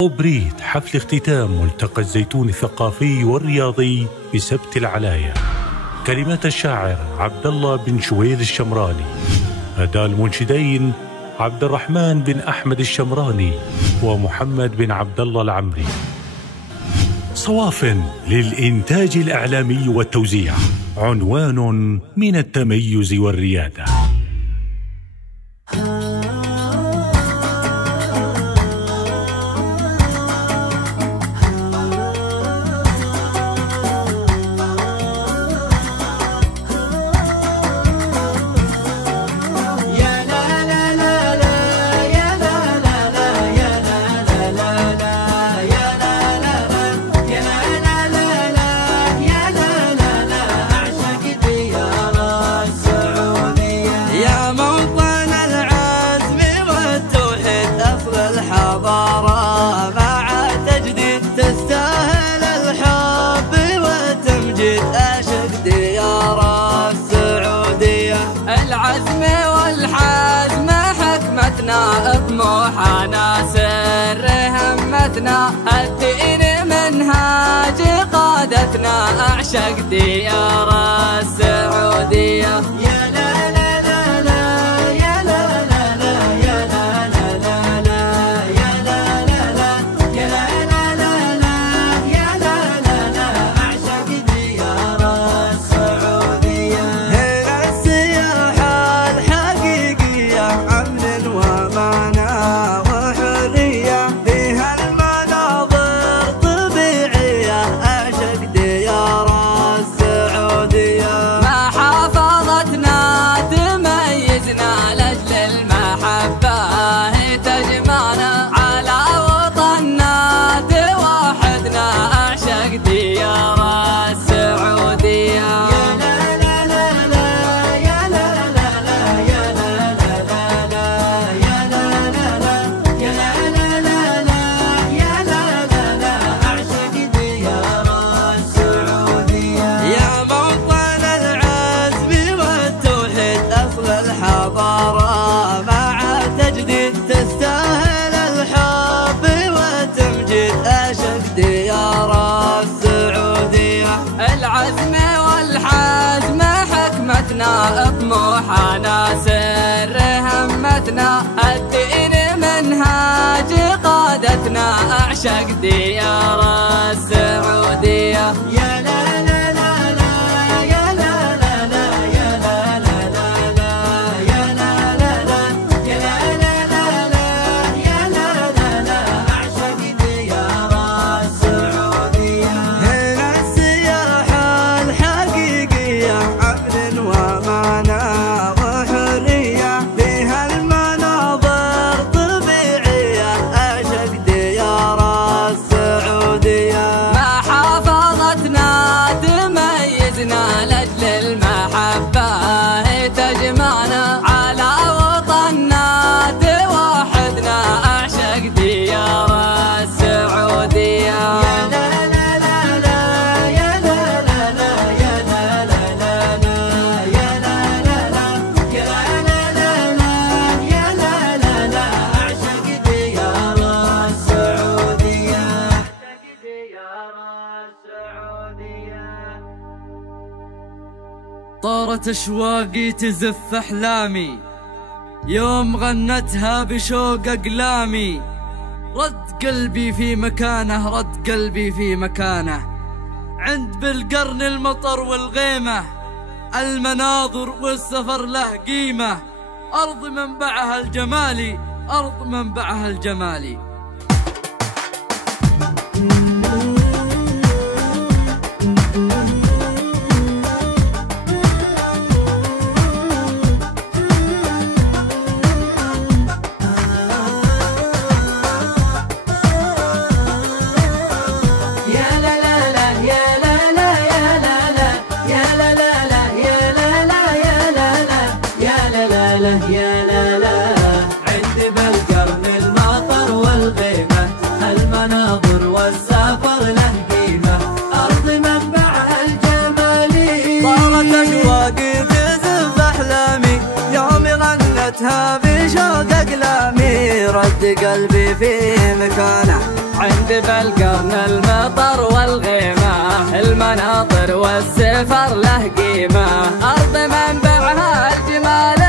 أوبريت حفل اختتام ملتقى الزيتون الثقافي والرياضي بسبت العلاية. كلمات الشاعر عبد الله بن شويل الشمراني. أداء المنشدين عبد الرحمن بن أحمد الشمراني ومحمد بن عبد الله العمري. صواف للإنتاج الإعلامي والتوزيع، عنوان من التميز والريادة. العزم والحزم حكمتنا، طموحنا سر همتنا، الدين منهاج قادتنا، أعشق ديار السعودية. يا لا لا لا لا يا لا لا لا يا لا لا لا لا يا لا لا لا يا لا لا لا لا يا لا لا لا أعشق ديار السعودية. هنا السياحة الحقيقية، أمن وأمانة وحرية، فيها المناظر طبيعية، أعشق ديار السعودية. محافظتنا تميزنا لأجل المحبة تجمعنا، على وطننا توحدنا، أعشق ديار السعودية. يا لا لا لا لا يا لا لا لا يا لا لا لا لا يا لا لا لا يا لا لا لا لا يا لا لا لا أعشق ديار السعودية. يا موطن العزم والتوحيد، أصل الحضارة مع تجديد، تستاهل الحب والتمجيد، أعشق ديار السعودية. العزم والحزم حكمتنا، طموحنا سر همتنا، الدين منهاج قادتنا، أعشق ديار السعودية. يا لا لا لا لا يا لا لا لا يا لا لا لا لا يا لا لا لا يا لا لا لا لا يا لا لا لا أعشق ديار السعودية. هنا السياحة الحقيقية، أمن وأمانة وحرية، فيها المناظر طبيعية، أعشق ديار السعودية. محافظتنا تميزنا لأجل المحبة تجمعنا، على وطننا توحدنا، أعشق ديار السعودية. يا لا لا لا لا يا لا لا لا يا لا لا لا لا يا لا لا لا يا لا لا لا لا يا لا لا لا أعشق ديار السعودية. طارت أشواقي تزف أحلامي، يوم غنتها بشوق أقلامي، رد قلبي في مكانه، رد قلبي في مكانه، عند بالقرن المطر والغيمة، المناظر والسفر له قيمة، أرض منبعها الجمالي، أرض منبعها الجمالي. يا لا لا عندي بالقرن المطر والغيمة، المناظر والسفر له قيمة، أرض منبعها الجمالي. طارت أشواقي تزف أحلامي، يوم قلبي في مكانه. عند بالقرن المطر والغيمة، المناظر والسفر له قيمة، أرض منبعها الجمال.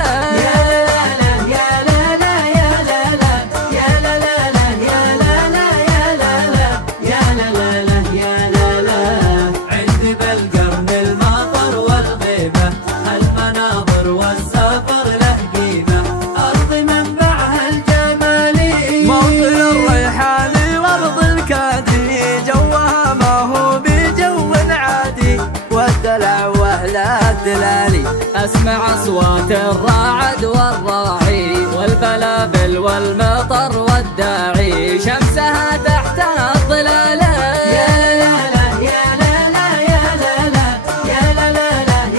أسمع أصوات الرعد والراعي، والبلابل والمطر والداعي، شمسها تحت الظلال. يا لا لا يا لا لا يا لا لا يا لا لا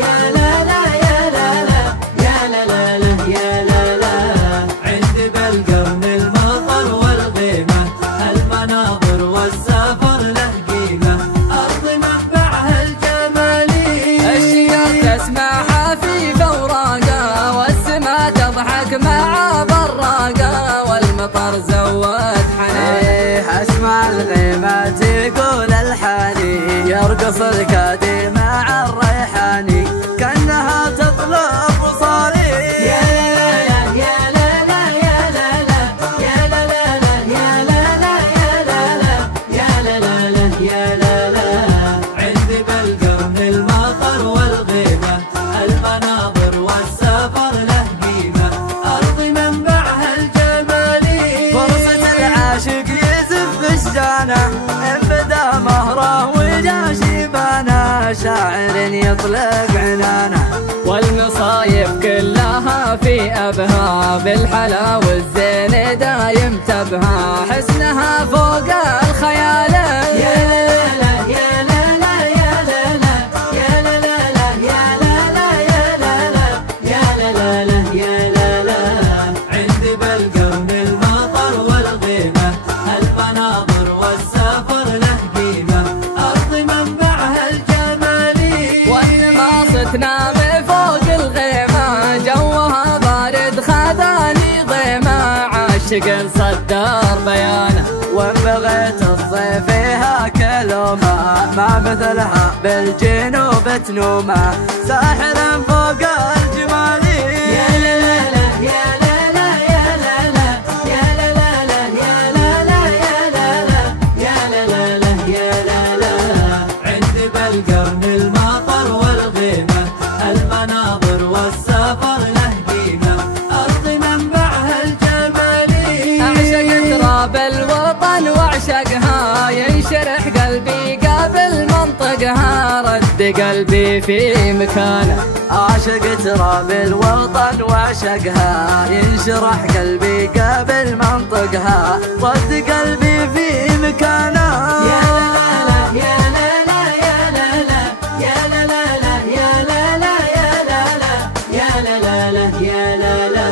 يا لا لا يا لا لا يا لا لا يا لا لا. عند بالقرن المطر والغيمة، المناظر والسفر له قيمة، أرض منبعها الجمالي. الشجر تسمعها في فوراقه، والسما تضحك مع براقه، والمطر زود حنين. اسمع الغيمة تقول الحاني، يرقص الكادي مع الريحاني، كأنها تطلب وصالي. يا لا لا يا لا لا يا لا لا يا لا لا يا لا لا يا لا لا يا لا لا يا لا لا. عند بالقرن المطر والغيمة، المناظر والسفر له قيمة، أرض منبعها الجمالي. فرصة العاشق يزف اشجانه، إن بدا مهره وجا شيبانه، شاعر يطلق عنانه، والمصايب كلها في أبها، بالحلا والزين دايم تبها، حسنها فوق الخيال. يا لا لا يا لا لا يا لا لا يا لا لا يا لا لا يا لا لا يا لا لا يا لا لا. عند بالقرن المطر والغيمة، المناظر والسفر له قيمة، أرض منبعها الجمالي. والنماص تنام فوق الغيمة، جوها بارد خذاني ضيمة، عاشق صدر بيانه، وان بغيت الصيف فيها كلمة، ما مثلها بالجنوب تنومه، ساحر فوق الجمال. يا لا لا يا لا لا يا لا لا يا لا لا يا لا لا يا لا لا يا لا لا يا لا لا. عند بالقرن المطر والغيمة، المناظر والسفر له قيمة، أرض منبعها الجمالي. أعشق تراب الوطن وأعشقها، ينشرح قلبي قابل منطقها، رد قلبي في مكانه. أعشق تراب الوطن وأعشقها، ينشرح قلبي قابل منطقها، رد قلبي في مكانه. يا لا لا يا لا لا يا لا لا يا لا لا يا لا لا يا لا لا يا لا لا يا لا لا.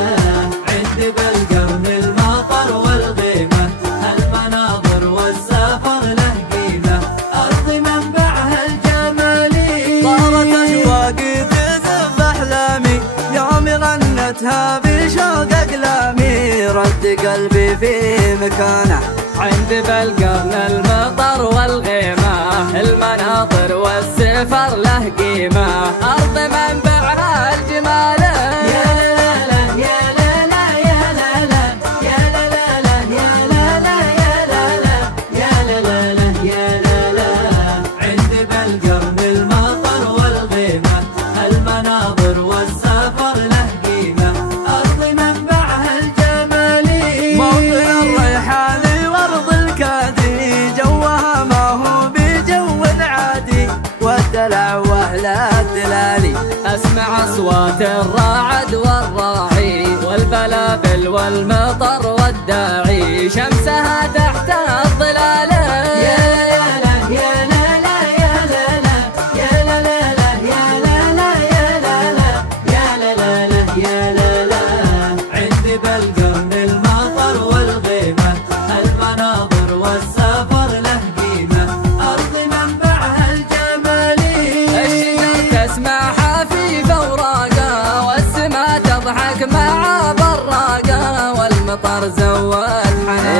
عند بالقرن المطر والغيمة، المناظر والسفر له قيمة، أرض منبعها الجمالي. طارت أشواقي تزف أحلامي، يوم غنتها بشوق أقلامي، رد قلبي في مكانه. عند بالقرن المطر والغيمة، المناظر والسفر له قيمة، أرض منبعها الجمال. يا لا لا يا لا لا يا لا لا يا لا لا يا لا لا يا لا لا يا لا لا يا لا لا. عند بالقرن المطر والغيمة، المناظر والسفر له قيمة، أرض منبعها الجمالي. موطن الريحان وارض الكادي، جوها ما هو بجو عادي، والدلع واهل الدلالي. اسمع اصوات الرعد والراعي، والبلابل والمطر والداعي، شمسها تحت الظلال. يا لا لا يا لا لا يا لا لا يا لا لا يا لا لا يا لا لا يا لا لا يا لا لا. عند بالقرن المطر والغيمة، المناظر والسفر له قيمة، أرض منبعها الجمالي. الشجر تسمعها في فوراقه، والسما تضحك مع براقه، والمطر زود حنين.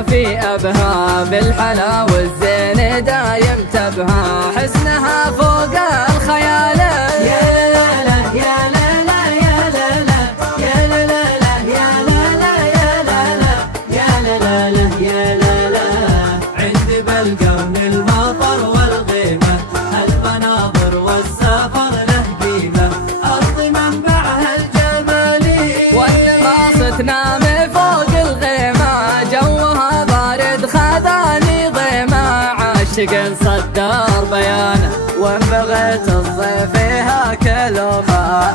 ما في أبها، بالحلا والزين دايم تبها، حسنها فوق الخيال. يا لا لا يا لا لا يا لا لا يا لا لا يا لا لا يا لا لا يا لا لا يا لا لا. عند بالقرن المطر والغيمة، المناظر والسفر له قيمة، أرض منبعها الجمالي. والنماص تنام فوق الغيمة، جوها بارد خذاني ضيمة، عاشق صدر بيانه وان بغيت الصيف فيها كلمة،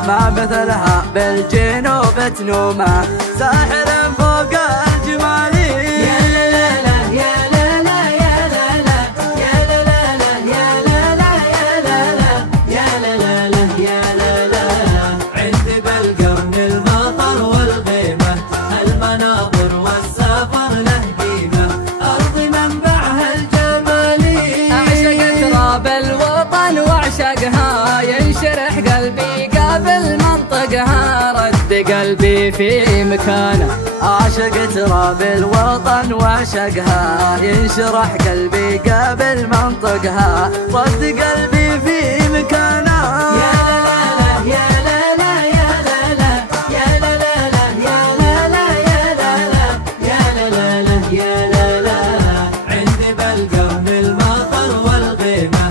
ما مثلها بالجنوب تنومه، ساحر فوق الجمال. يا لا لا لا يا لا لا يا لا لا يا لا لا يا لا لا يا لا لا يا لا لا يا لا لا. عند بالقرن المطر والغيمة، المناظر والسفر له قيمة، أرض منبعها الجمالي. أعشق تراب الوطن واعشقها، ينشرح قلبي قبل منطقها، رد قلبي في مكانه. أعشق تراب الوطن واعشقها، ينشرح قلبي قبل منطقها، رد قلبي في مكانه. يا لا لا يا لا لا يا لا لا يا لا لا يا لا لا يا لا لا يا لا لا يا لا لا. عند بالقرن المطر والغيمة،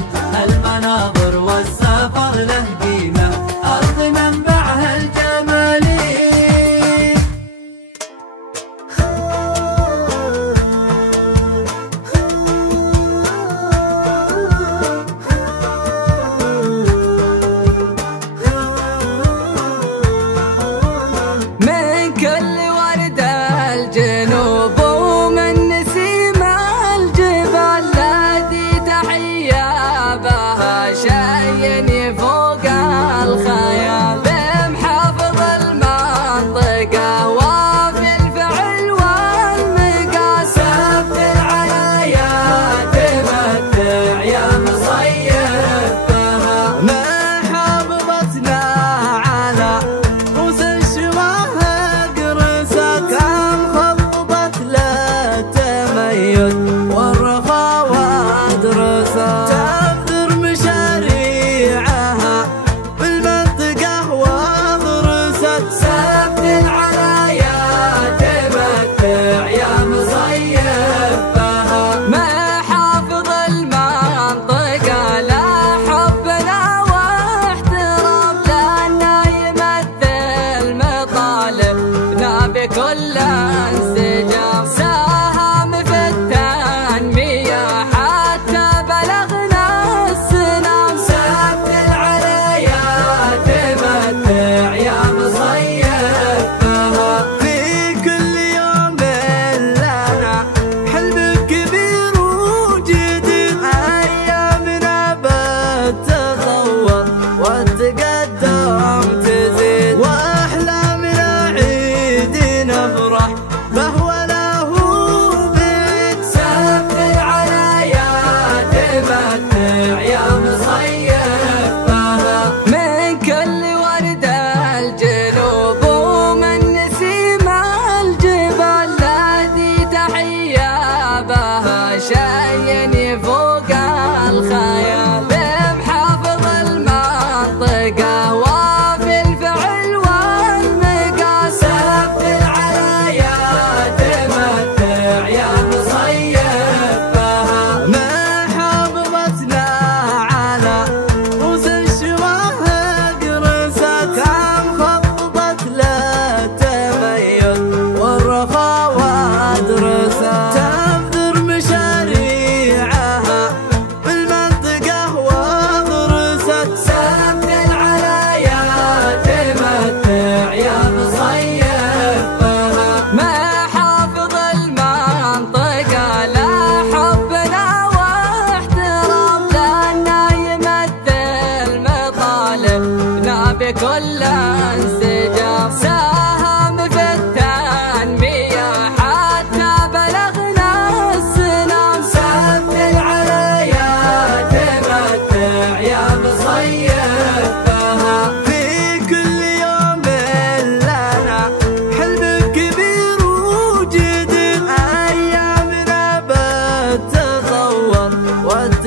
المناظر والسفر له قيمة، أرض منبعها الجمالي. من كل ورد الجنوب ومن نسيم الجبال، الذي تحيا بها شيء يفوق الخيال، بمحافظ المنطقة وفي الفعل والمقاس، سبت العلايا تمتع يا مصيف بها، محافظتنا على روس الشواهق رسات، كان خطبت للتميز والرخاوة درسات، تبذر مشاريعها بالمنطقة وغرست، سبت العلايا تمتع يا مصيف بها. محافظ المنطقة لا حبنا واحترام، لأنه يمثل مطالبنا بكل انسجام، ساهم في التنمية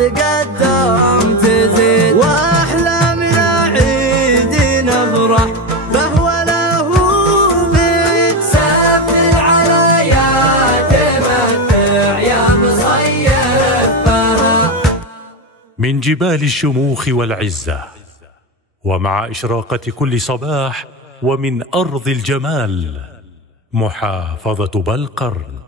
تقدم تزيد، وأحلامنا عيد نفرح فهو له بيت. سبت العليا تمتع يا مصيف بها من جبال الشموخ والعزة، ومع إشراقة كل صباح، ومن أرض الجمال محافظة بلقرن.